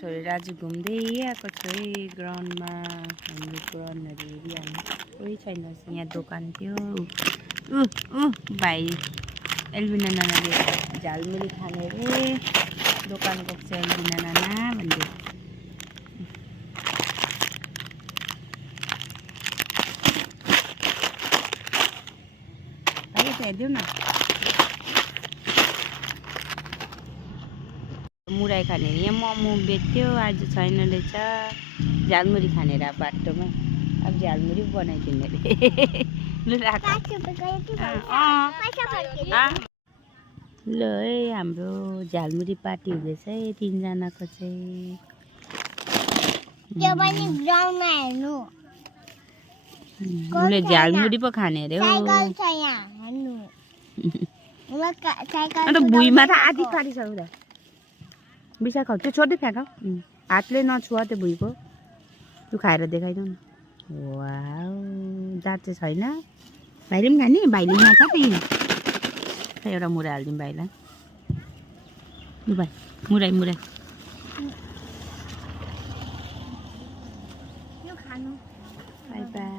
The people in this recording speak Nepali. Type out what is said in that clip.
छोरी राजु घुम्दै आएको छ है ग्राउन्डमा। हाम्रो ग्राउन्डहरू हेरिहाल्नु कोही छैन। यहाँ दोकान थियो। भाइ एल्बिना नानाले झालमुरी खाने रे दोकान गएको छ एल्बिना नाना भन्दै। भाइ हेरिदेऊ न मुराई खाने यहाँ मोमो बेच्थ्यो आज छैन रहेछ। झालमुरी खाने र बाटोमा अब झालमुरी बनाइदिने रे ल ल है हाम्रो झालमुरी पार्टी हुँदैछ है 3 जनाको चाहिँ। उसले झालमुरी पो खाने रे हो। अन्त भुइँमा त आधी काटिसक्दा बिसा खाऊ त्यो छोड्दै फ्याँक हातले नछुवा त्यो भुइँको। तँ खाएर देखाइदेऊ न। वाउ दाँत चाहिँ छैन। भाइले पनि खाने भाइले यहाँ छ त यहाँ एउटा मुरा हालिदिउँ भाइलाई। लु भाइ मुराई मुराई बाई बाई।